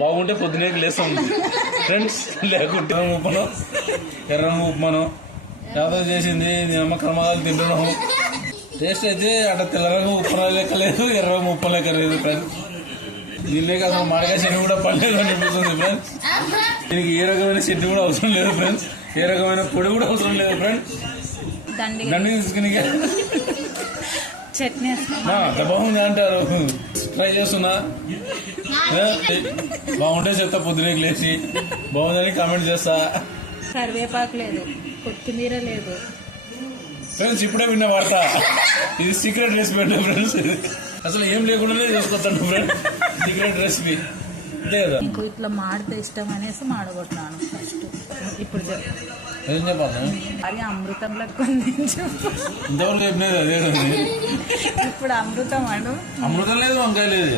బాగుంటే పొద్దునే లేస్తాం ఫ్రెండ్స్. లేకుంటే ఉప్పను ఎర్ర ఉప్మాను యాదవ్ చేసింది అమ్మ క్రమాలు తింటున్నాము. టేస్ట్ అయితే అట్లా తెల్లరంగు ఉప్పు లెక్క లేదు, ఎర్ర ఉప్పు లెక్క లేదు ఫ్రెండ్స్. దీనిలోకి అసలు మాడగా చెట్టు కూడా పడలేదు అనిపిస్తుంది ఫ్రెండ్స్. దీనికి ఏ రకమైన చెట్టు కూడా అవసరం లేదు ఫ్రెండ్స్, ఏ రకమైన పొడి కూడా అవసరం లేదు ఫ్రెండ్స్. దండి తీసుకుని చట్నీ బాగుంది అంటారు, ట్రై చేస్తున్నా. బాగుంటే చెప్తా పొద్దునే లేచి, బాగుందని కామెంట్ చేస్తా. కరివేపాకు లేదు, కొత్తిమీర లేదు ఫ్రెండ్స్. ఇప్పుడే విన్న వార్త, ఇది సీక్రెట్ రెసిపీ అంటే ఫ్రెండ్స్. అసలు ఏం లేకుండానే చేసుకొస్తాను ఫ్రెండ్స్, సీక్రెట్ రెసిపీ అంతే కదా. నీకు ఇట్లా మాడితే ఇష్టం అనేసి మాడగొట్టినాను ఫస్ట్. ఇప్పుడు ఏం చెప్పాను అది అమృతం లెక్క ఇంతవరకు చెప్పినది అదే. ఇప్పుడు అమృతం అను. అమృతం లేదు, వంకాయ లేదు.